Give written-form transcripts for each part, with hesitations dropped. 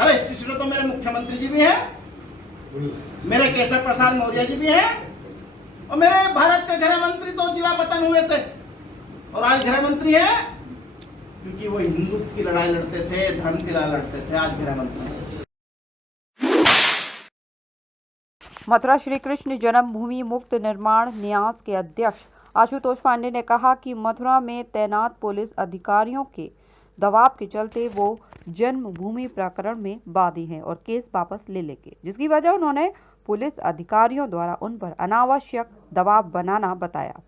अरे स्टेशन तो मेरे मुख्यमंत्री जी भी हैं, मेरे केशव प्रसाद मौर्य जी भी हैं, और मेरे भारत के गृह मंत्री तो जिला पतन हुए थे और आज गृह मंत्री हैं, क्योंकि वो हिंदुत्व की लड़ाई लड़ते थे, धर्म की लड़ाई लड़ते थे, आज गृह मंत्री हैं। मथुरा श्री कृष्ण जन्मभूमि मुक्त निर्माण न्यास के अध्यक्ष आशुतोष पांडे ने कहा कि मथुरा में तैनात पुलिस अधिकारियों के दबाव के चलते वो जन्मभूमि प्रकरण में बादी हैं और केस वापस ले लेंगे, जिसकी वजह उन्होंने पुलिस अधिकारियों द्वारा उन पर अनावश्यक दबाव बनाना बताया।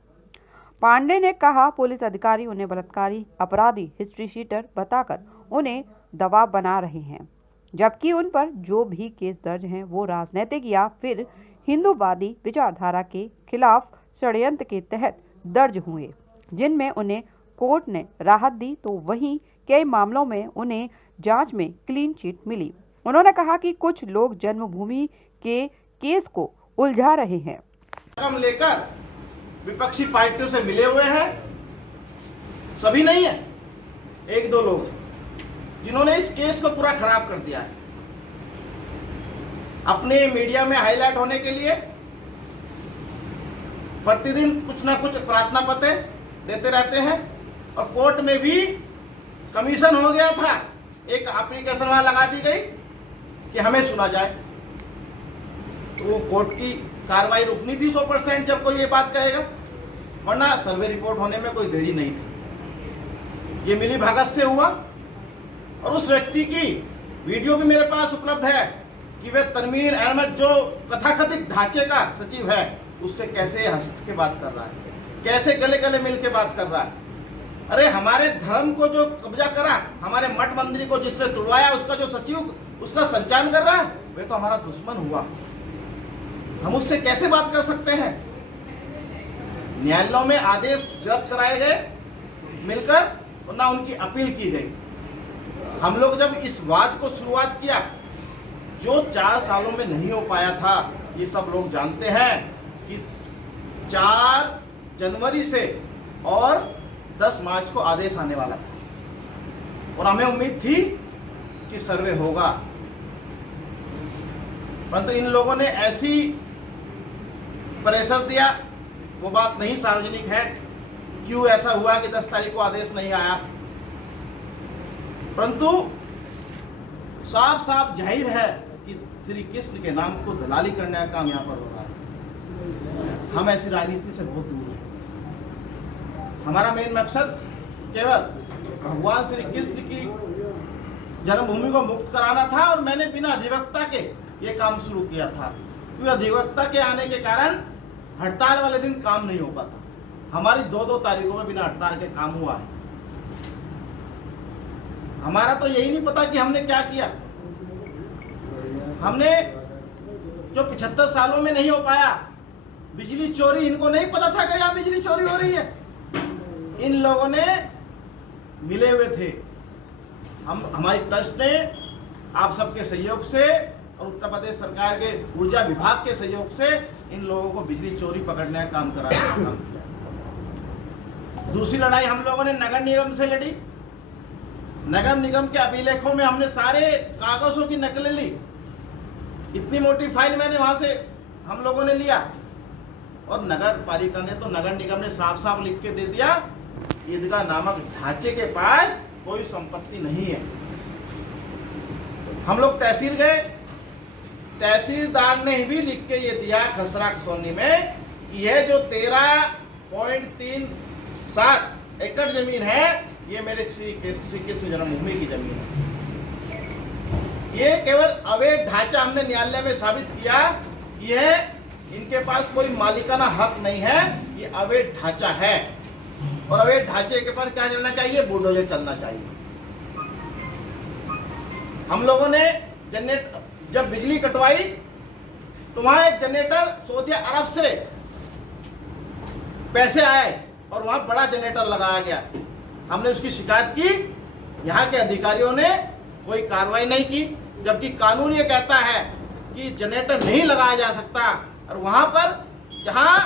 पांडे ने कहा पुलिस अधिकारी उन्हें बलात्कारी, अपराधी, हिस्ट्री शीटर बताकर उन्हें दबाव बना रहे हैं, जबकि उन पर जो भी केस दर्ज हैं वो राजनीतिक या फिर हिंदूवादी विचारधारा के खिलाफ षड्यंत्र के तहत दर्ज हुए, जिनमें उन्हें कोर्ट ने राहत दी, तो वहीं कई मामलों में उन्हें जांच में क्लीन चिट मिली। उन्होंने कहा कि कुछ लोग जन्मभूमि के केस को उलझा रहे हैं। रकम लेकर विपक्षी पार्टियों से मिले हुए हैं, सभी नहीं है, एक दो लोग हैं जिन्होंने इस केस को पूरा खराब कर दिया है। अपने मीडिया में हाईलाइट होने के लिए प्रतिदिन कुछ ना कुछ प्रार्थना पत्र देते रहते हैं, और कोर्ट में भी कमीशन हो गया था, एक एप्लीकेशन वहां लगा दी गई कि हमें सुना जाए, तो वो कोर्ट की कार्रवाई रुकनी थी 100% जब कोई ये बात कहेगा, वरना सर्वे रिपोर्ट होने में कोई देरी नहीं थी। ये मिली भगत से हुआ, और उस व्यक्ति की वीडियो भी मेरे पास उपलब्ध है कि वह तनवीर अहमद जो कथाकथित ढांचे का सचिव है उससे कैसे हंस के बात कर रहा है, कैसे गले गले मिल के बात कर रहा है। अरे हमारे धर्म को जो कब्जा करा, हमारे मठ मंदिर को जिसने तुड़वाया, उसका जो सचिव उसका संचालन कर रहा है, वह तो हमारा दुश्मन हुआ। हम उससे कैसे बात कर सकते हैं? न्यायालयों में आदेश रद्द कराए गए मिलकर, और ना उनकी अपील की गई। हम लोग जब इस वाद को शुरुआत किया, जो 4 सालों में नहीं हो पाया था, ये सब लोग जानते हैं कि 4 जनवरी से और 10 मार्च को आदेश आने वाला था, और हमें उम्मीद थी कि सर्वे होगा, परंतु इन लोगों ने ऐसी प्रेशर दिया, वो बात नहीं सार्वजनिक है क्यों ऐसा हुआ कि 10 तारीख को आदेश नहीं आया, परंतु साफ साफ जाहिर है कि श्री कृष्ण के नाम को दलाली करने का काम यहाँ पर हो रहा है। हम ऐसी राजनीति से बहुत दूर हैं। हमारा मेन मकसद केवल भगवान श्री कृष्ण की जन्मभूमि को मुक्त कराना था, और मैंने बिना अधिवक्ता के ये काम शुरू किया था, क्योंकि अधिवक्ता के आने के कारण हड़ताल वाले दिन काम नहीं हो पाता। हमारी 2-2 तारीखों में बिना हड़ताल के काम हुआ है। हमारा तो यही नहीं पता कि हमने क्या किया। हमने जो 75 सालों में नहीं हो पाया, बिजली चोरी, इनको नहीं पता था कि यहाँ बिजली चोरी हो रही है, इन लोगों ने मिले हुए थे। हमारी ट्रस्ट ने आप सबके सहयोग से और उत्तर प्रदेश सरकार के ऊर्जा विभाग के सहयोग से इन लोगों को बिजली चोरी पकड़ने का काम कराने का काम किया। दूसरी लड़ाई हम लोगों ने नगर निगम से लड़ी। नगर निगम के अभिलेखों में हमने सारे कागजों की नकलें ली, इतनी मोटी फाइल मैंने वहां से हम लोगों ने लिया, और नगर पालिका ने तो नगर निगम ने साफ साफ लिख के दे दिया, ईदगाह नामक ढांचे के पास कोई संपत्ति नहीं है। हम लोग तहसील गए, तहसीलदार ने भी लिख के ये दिया खसरा खसौनी में कि यह जो 13.37 एकड़ जमीन है, ये मेरे श्री कृष्ण जन्मभूमि की जमीन है। ये केवल अवैध ढांचा हमने न्यायालय में साबित किया कि यह इनके पास कोई मालिकाना हक नहीं है, ये अवैध ढांचा है, और अवैध ढांचे के पर क्या चलना चाहिए? बुलडोजर चलना चाहिए। हम लोगों ने जब बिजली कटवाई तो वहां एक जनरेटर सऊदी अरब से पैसे आए और वहां बड़ा जनरेटर लगाया गया। हमने उसकी शिकायत की, यहाँ के अधिकारियों ने कोई कार्रवाई नहीं की, जबकि कानून ये कहता है कि जनरेटर नहीं लगाया जा सकता, और वहां पर जहां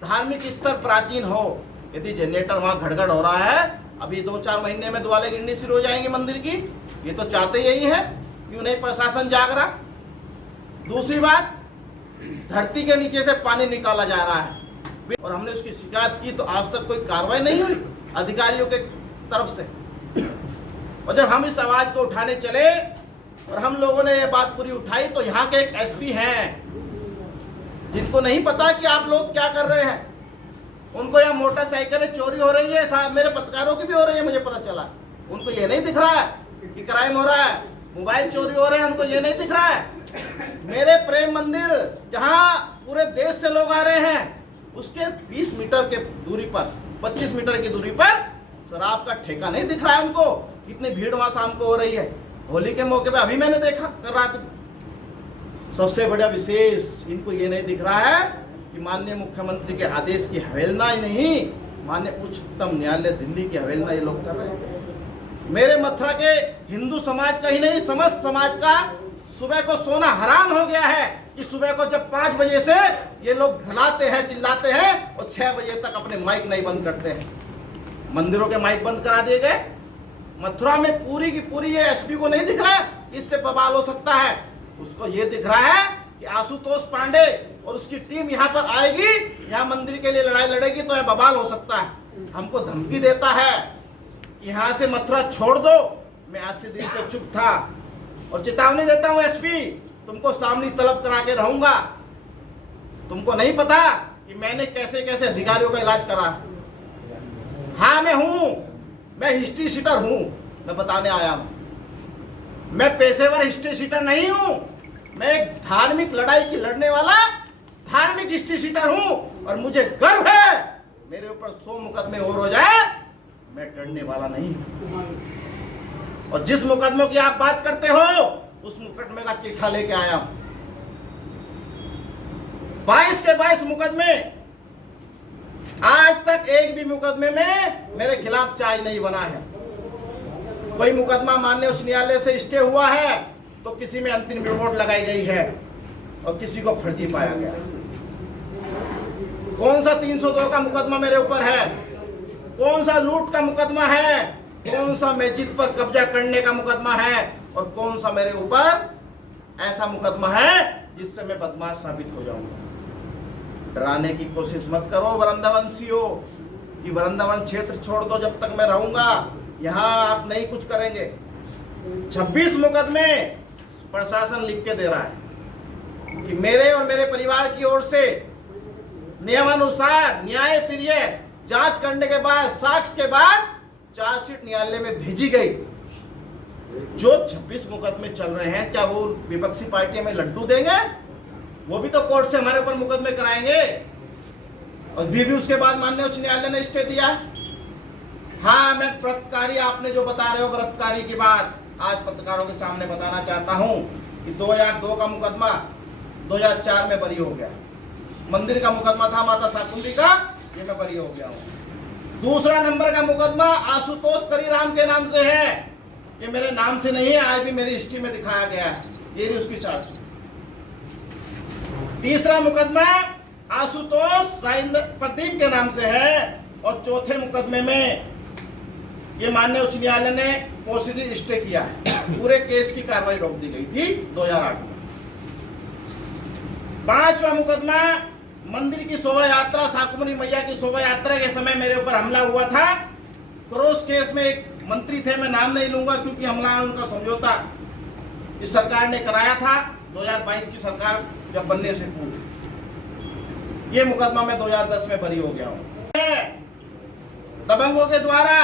धार्मिक स्तर प्राचीन हो, यदि जनरेटर वहां घड़घड़ हो रहा है, अभी 2-4 महीने में दुआले गिरनी शुरू हो जाएंगी मंदिर की, ये तो चाहते यही है, क्यों नहीं प्रशासन जाग रहा? दूसरी बात, धरती के नीचे से पानी निकाला जा रहा है और हमने उसकी शिकायत की तो आज तक कोई कार्रवाई नहीं हुई अधिकारियों के तरफ से। और जब हम इस आवाज को उठाने चले और हम लोगों ने ये बात पूरी उठाई तो यहाँ के एक एसपी हैं जिनको नहीं पता कि आप लोग क्या कर रहे हैं। उनको यहाँ मोटरसाइकिलें चोरी हो रही है, साहब मेरे पत्रकारों की भी हो रही है, मुझे पता चला। उनको ये नहीं दिख रहा है कि क्राइम हो रहा है, मोबाइल चोरी हो रहे हैं, उनको ये नहीं दिख रहा है। मेरे प्रेम मंदिर जहाँ पूरे देश से लोग आ रहे हैं उसके 20 मीटर के दूरी पर, 25 मीटर की दूरी पर शराब का ठेका नहीं दिख रहा है उनको। कितनी भीड़ वहां शाम को हो रही है, होली के मौके पे अभी मैंने देखा कर रहा था। सबसे बड़ा विशेष इनको ये नहीं दिख रहा है कि माननीय मुख्यमंत्री के आदेश की अवहेलना ही नहीं, माननीय उच्चतम न्यायालय दिल्ली की अवहेलना ये लोग कर रहे हैं। मेरे मथुरा के हिंदू समाज का ही नहीं, समस्त समाज का सुबह को सोना हराम हो गया है कि सुबह को जब 5 बजे से ये लोग भुलाते हैं, चिल्लाते हैं और 6 बजे तक अपने माइक नहीं बंद करते हैं। मंदिरों के माइक बंद करा दिए गए। मथुरा में पूरी की पूरी ये एसपी को नहीं दिख रहा है इससे बवाल हो सकता है। उसको ये दिख रहा है कि आशुतोष पांडे और उसकी टीम यहाँ पर आएगी, यहाँ मंदिर के लिए लड़ाई लड़ेगी तो यह बवाल हो सकता है। हमको धमकी देता है यहाँ से मथुरा छोड़ दो। मैं आज से दिन से चुप था और चेतावनी देता हूँ एसपी, तुमको सामने तलब करा के रहूंगा। तुमको नहीं पता कि मैंने कैसे कैसे अधिकारियों का इलाज करा। हाँ मैं हूं, मैं हिस्ट्री शीटर हूं, मैं बताने आया हूं। मैं पेशेवर हिस्ट्री शीटर नहीं हूं, मैं एक धार्मिक लड़ाई की लड़ने वाला धार्मिक हिस्ट्री शीटर हूं और मुझे गर्व है मेरे ऊपर 100 मुकदमे और हो जाए मैं डरने वाला नहीं हूं। और जिस मुकदमों की आप बात करते हो उस मुकदमे का चिट्ठा लेके आया हूं। 22 के 22 मुकदमे, आज तक एक भी मुकदमे में मेरे खिलाफ चार्ज नहीं बना है। कोई मुकदमा माननीय उच्च न्यायालय से स्टे हुआ है तो किसी में अंतिम रिपोर्ट लगाई गई है और किसी को फर्जी पाया गया। कौन सा 302 का मुकदमा मेरे ऊपर है, कौन सा लूट का मुकदमा है, कौन सा मस्जिद पर कब्जा करने का मुकदमा है और कौन सा मेरे ऊपर ऐसा मुकदमा है जिससे मैं बदमाश साबित हो जाऊंगा। डराने की कोशिश मत करो वृंदावंशियों कि वृंदावन क्षेत्र छोड़ दो, जब तक मैं रहूंगा यहाँ आप नहीं कुछ करेंगे। 26 मुकदमे प्रशासन लिख के दे रहा है कि मेरे और मेरे परिवार की ओर से नियमानुसार न्याय प्रिय जांच करने के बाद, साक्ष्य के बाद चार्जशीट न्यायालय में भेजी गई। जो 26 मुकदमे चल रहे हैं क्या वो विपक्षी पार्टियां में लड्डू देंगे? वो भी तो कोर्ट से हमारे ऊपर मुकदमे कराएंगे। और भी उसके बाद माननीय उच्च न्यायालय ने स्टे दिया। हाँ मैं व्रतकारी, आपने जो बता रहे हो व्रतकारी की बात, आज पत्रकारों के सामने बताना चाहता हूं कि 2002 का मुकदमा 2004 में बरी हो गया। मंदिर का मुकदमा था माता शाकुंतली का, ये मैं बरी हो गया हूं। दूसरा नंबर का मुकदमा आशुतोष करीराम के नाम से है, ये मेरे नाम से नहीं है, आज भी मेरी हिस्ट्री में दिखाया गया है, ये भी उसकी चार्ज। तीसरा मुकदमा आशुतोष राजेंद्र प्रदीप के नाम से है और चौथे मुकदमे में ये माननीय उच्च न्यायालय ने प्रोसीडिंग स्टे किया है। पूरे केस की कार्रवाई रोक दी गई थी 2008 में। 5वां मुकदमा मंदिर की शोभा यात्रा, शाकुंतली मैया की शोभा यात्रा के समय मेरे ऊपर हमला हुआ था। क्रॉस केस में एक मंत्री थे, मैं नाम नहीं लूंगा क्योंकि हमला उनका समझौता इस सरकार ने कराया था 2022 की सरकार जब बनने से पूर्व। ये मुकदमा मैं 2010 में बरी हो गया हूँ। दबंगों के द्वारा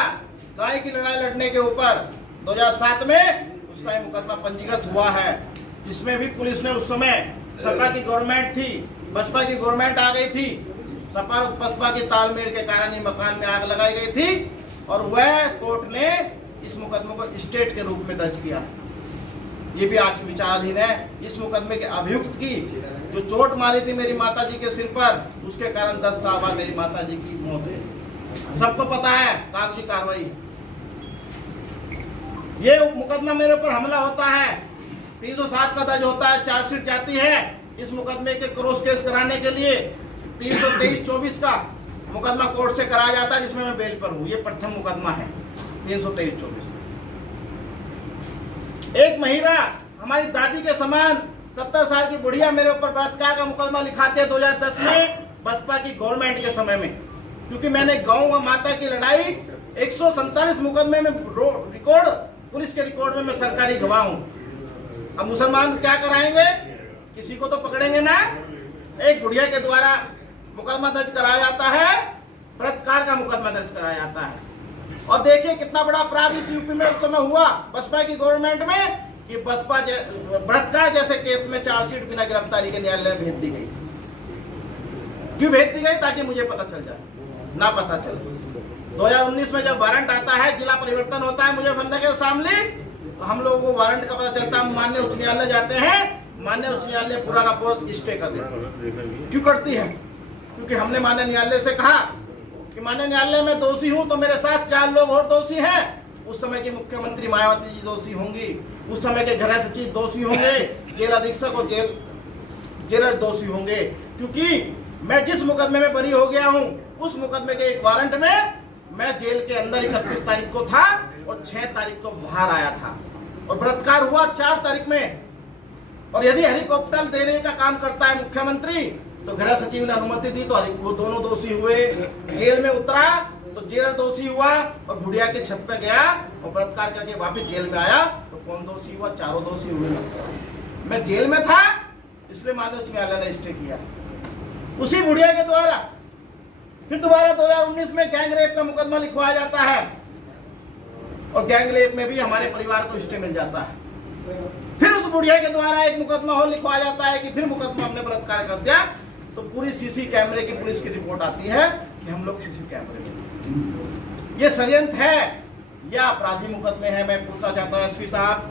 गाय की लड़ाई लड़ने के ऊपर 2007 में उसका ये मुकदमा पंजीकृत हुआ है, जिसमें भी पुलिस ने उस समय सपा की गवर्नमेंट थी, बसपा की गवर्नमेंट आ गई थी, सपा और बसपा के तालमेल के कारण ही मकान में आग लगाई गई थी और वह कोर्ट ने इस मुकदमे को स्टेट के रूप में दर्ज किया। ये भी आज विचाराधीन है। इस मुकदमे के अभियुक्त की जो चोट मारी थी मेरी माताजी के सिर पर, उसके कारण 10 साल बाद मेरी माताजी की मौत हुई। सबको पता है, कागजी कार्रवाई। ये मुकदमा मेरे ऊपर हमला होता है, 307 का दर्ज होता है, चार्जशीट जाती है इस मुकदमे के क्रॉस केस कराने के लिए। 323-24 का मुकदमा कोर्ट से कराया जाता है जिसमें मैं बेल पर हूँ। ये प्रथम मुकदमा है 323-24। एक महिला हमारी दादी के समान 70 साल की बुढ़िया मेरे ऊपर बलात्कार का मुकदमा लिखाते हैं 2010 में बसपा की गवर्नमेंट के समय में, क्योंकि मैंने गौ व माता की लड़ाई 147 मुकदमे में रिकॉर्ड, पुलिस के रिकॉर्ड में मैं सरकारी गवाह हूं। अब मुसलमान क्या कराएंगे, किसी को तो पकड़ेंगे ना। एक बुढ़िया के द्वारा मुकदमा दर्ज कराया जाता है, बलात्कार का मुकदमा दर्ज कराया जाता है। और देखिए कितना बड़ा अपराध इस यूपी में उस समय हुआ बसपा की गवर्नमेंट में, कि बसपा बलात्कार जैसे केस में चार्जशीट बिना गिरफ्तारी के न्यायालय में भेज दी गई। क्यों भेज दी गई? ताकि मुझे पता चल जाए, ना पता चले। 2019 में जब वारंट आता है, जिला परिवर्तन होता है मुझे बनने के सामने, तो हम लोगों को वारंट का पता चलता है, माननीय उच्च न्यायालय जाते हैं, माननीय उच्च न्यायालय पूरा का पूरा स्टे कर देती। क्यों करती है? क्योंकि हमने माननीय न्यायालय से कहा कि माननीय न्यायालय में दोषी हूं तो मेरे साथ 4 लोग और दोषी हैं। उस समय की मुख्यमंत्री मायावती जी दोषी होंगी, उस समय के गृह सचिव दोषी होंगे, जेल अधीक्षक और जेलर दोषी होंगे। क्योंकि मैं जिस मुकदमे में बरी हो गया हूं, उस मुकदमे के एक वारंट में मैं जेल के अंदर 31 तारीख को था और 6 तारीख को बाहर आया था, और बलात्कार हुआ 4 तारीख में। और यदि हेलीकॉप्टर देने का काम करता है मुख्यमंत्री, तो गृह सचिव ने अनुमति दी तो वो दोनों दोषी हुए। जेल में उतरा तो जेलर दोषी हुआ, और बुढ़िया के छत पे गया और बलात्कार करके वापस जेल में आया तो कौन दोषी हुआ? चारों दोषी हुए। मैं जेल में था, इसलिए माननीय उच्च न्यायालय ने स्टे किया उसी बुढ़िया के द्वारा। फिर दोबारा 2019 में गैंग रेप का मुकदमा लिखवाया जाता है, और गैंग रेप में भी हमारे परिवार को स्टे मिल जाता है। फिर उस बुढ़िया के द्वारा एक मुकदमा और लिखवाया जाता है कि फिर मुकदमा हमने बलात्कार कर दिया, तो पूरी सीसी कैमरे की पुलिस की रिपोर्ट आती है कि हम लोग सीसी कैमरे में। ये षड्यंत्र है या अपराधी मुकदमे है? मैं पूछना चाहता हूँ एसपी साहब,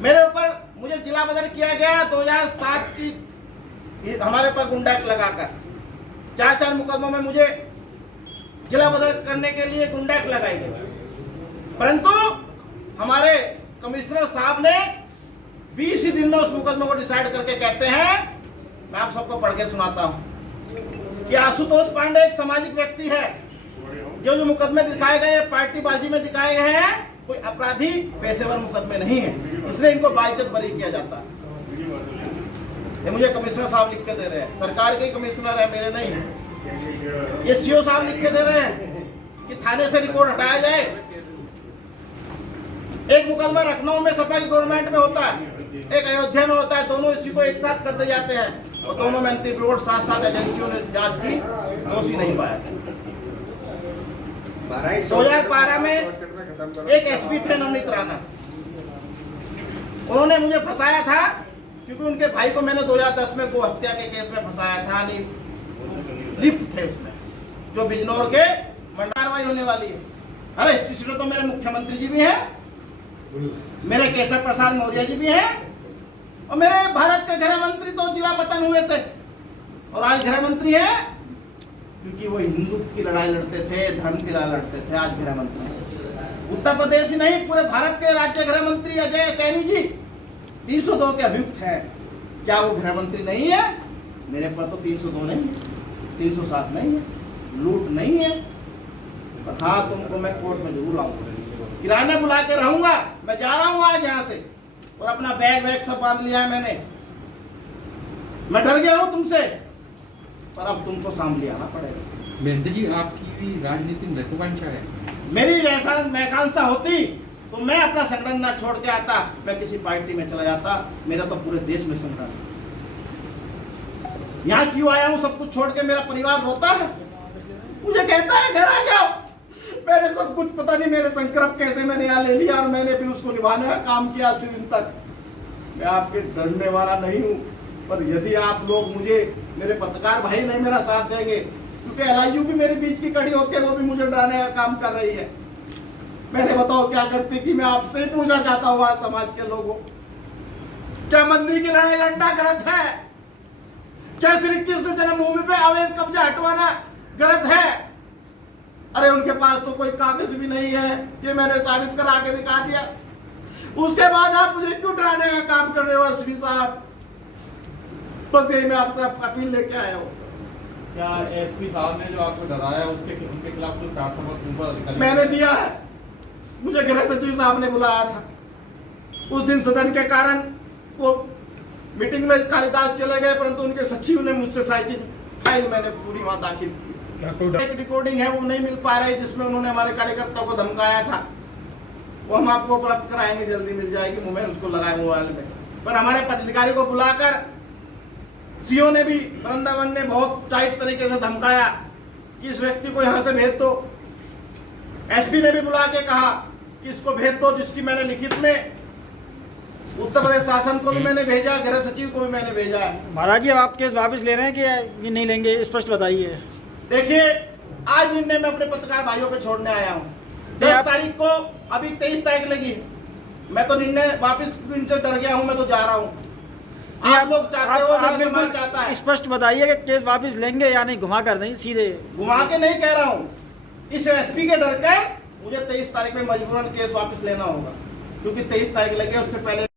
मेरे ऊपर मुझे जिला बदल किया गया 2007 की हमारे पर गुंडा लगाकर 4 मुकदमों में मुझे जिला बदल करने के लिए गुंडा लगाई गई, परंतु हमारे कमिश्नर साहब ने 20 ही दिन में उस मुकदमे को डिसाइड करके कहते हैं, मैं आप सबको पढ़ के सुनाता हूं कि आशुतोष पांडे एक सामाजिक व्यक्ति है। जो मुकदमे दिखाए गए पार्टीबाजी में दिखाए गए हैं, कोई अपराधी पेशेवर मुकदमे नहीं है, इसलिए इनको बाइज्जत बरी किया जाता है। ये मुझे कमिश्नर साहब लिख के दे रहे हैं, सरकार के कमिश्नर है, मेरे नहीं। ये सीओ साहब लिख के दे रहे हैं कि थाने से रिपोर्ट हटाया जाए। एक मुकदमा लखनऊ में सपा की गवर्नमेंट में होता है, एक अयोध्या में होता है, दोनों इसी को एक साथ कर दिए जाते हैं, और दोनों में अंतिम रिपोर्ट 7 एजेंसियों ने जांच की, दोषी नहीं पाया। 2012 में एक एसपी थे नवनीत राणा, उन्होंने मुझे फंसाया था क्योंकि उनके भाई को मैंने 2010 में गो हत्या के केस में फंसाया था। लिफ्ट थे उसमें, जो बिजनौर के कार्रवाई होने वाली है। अरे स्टेशन तो मेरे मुख्यमंत्री जी भी हैं, मेरे केशव प्रसाद मौर्य जी भी हैं, और मेरे भारत के गृह मंत्री तो जिला पतन हुए थे और आज गृह मंत्री हैं, क्योंकि वो हिंदुत्व की लड़ाई लड़ते थे, धर्म की लड़ाई लड़ते थे। आज गृह मंत्री उत्तर प्रदेश ही नहीं, पूरे भारत के राज्य गृह मंत्री अजय कैनी जी 302 के अभियुक्त हैं। क्या वो गृह मंत्री नहीं है? मेरे पर तो 302 नहीं है, 307 नहीं है, लूट नहीं है। हाँ, तुमको मैं कोर्ट में जरूर लाऊंगा, किराना बुला के रहूंगा। मैं जा रहा हूँ आज यहाँ से, और अपना बैग सब बांध लिया है मैंने। मैं डर गया हूँ तुमसे, पर अब तुमको सामने आना पड़ेगा। महेंद्र जी, आपकी भी राजनीति में महत्वाकांक्षा है? मेरी ऐसा महत्वाकांक्षा होती तो मैं अपना संगठन ना छोड़ के आता, मैं किसी पार्टी में चला जाता। मेरा तो पूरे देश में संगठन, यहाँ क्यों आया हूँ? सब कुछ छोड़ के मेरा परिवार रोता है, मुझे कहता है घर आ जाओ। मैंने सब कुछ, पता नहीं मेरे संकल्प कैसे मैंने यहाँ ले लिया, और मैंने फिर उसको निभाने का काम किया 80 दिन तक। मैं आपके डरने वाला नहीं हूँ, पर यदि आप लोग मुझे, मेरे पत्रकार भाई नहीं मेरा साथ देंगे, क्योंकि LIU भी मेरे बीच की कड़ी होती है, वो भी मुझे डराने का काम कर रही है। मैंने बताओ क्या करती कि मैं आपसे पूछना चाहता हूँ आज समाज के लोगों, क्या मंदिर की लड़ाई लड़ना गलत है? क्या श्री कृष्ण जन्मभूमि पे अवैध कब्जा हटवाना गलत है? अरे उनके पास तो कोई कागज भी नहीं है, ये मैंने साबित करा के दिखा दिया। उसके बाद आप मुझे क्यों डराने का काम कर रहे हो एसपी साहब? बस यही मैं आपसे अपील लेके आया हूँ। क्या एसपी साहब ने जो आपको डराया उसके उनके खिलाफ कोई प्रार्थना अधिकारी मैंने दिया है, मुझे गृह सचिव साहब ने बुलाया था, उस दिन सदन के कारण वो मीटिंग में कालिदास चले गए, परंतु उनके सचिव ने मुझसे सारी चीज फाइल मैंने पूरी वहां दाखिल की। एक रिकॉर्डिंग है वो नहीं मिल पा रही जिसमें उन्होंने हमारे कार्यकर्ताओं को धमकाया था, वो हम आपको उपलब्ध कराएंगे, जल्दी मिल जाएगी। मोबाइल उसको लगाए मोबाइल में, पर हमारे पदाधिकारी को बुलाकर सीओ ने भी, वृंदावन ने बहुत टाइट तरीके से धमकाया कि इस व्यक्ति को यहाँ से भेज दो। एसपी ने भी बुला के कहा कि इसको भेज दो, जिसकी मैंने लिखित में उत्तर प्रदेश शासन को भी मैंने भेजा, गृह सचिव को भी मैंने भेजा है। महाराज जी अब आप केस वापस ले रहे हैं कि ये नहीं लेंगे, स्पष्ट बताइए। देखिए, आज निर्णय मैं अपने पत्रकार भाइयों पे छोड़ने आया हूँ। 10 तारीख को, अभी 23 तारीख लगी, मैं तो निर्णय वापस डर गया हूँ, मैं तो जा रहा हूँ। आप लोग चाहते हो, मेरा समाज चाहता है, स्पष्ट बताइए कि केस वापस लेंगे या नहीं, घुमा कर नहीं, सीधे घुमा के नहीं कह रहा हूँ। इस एसपी के डर कर मुझे 23 तारीख में मजबूरन केस वापस लेना होगा, क्योंकि 23 तारीख लगे, उससे पहले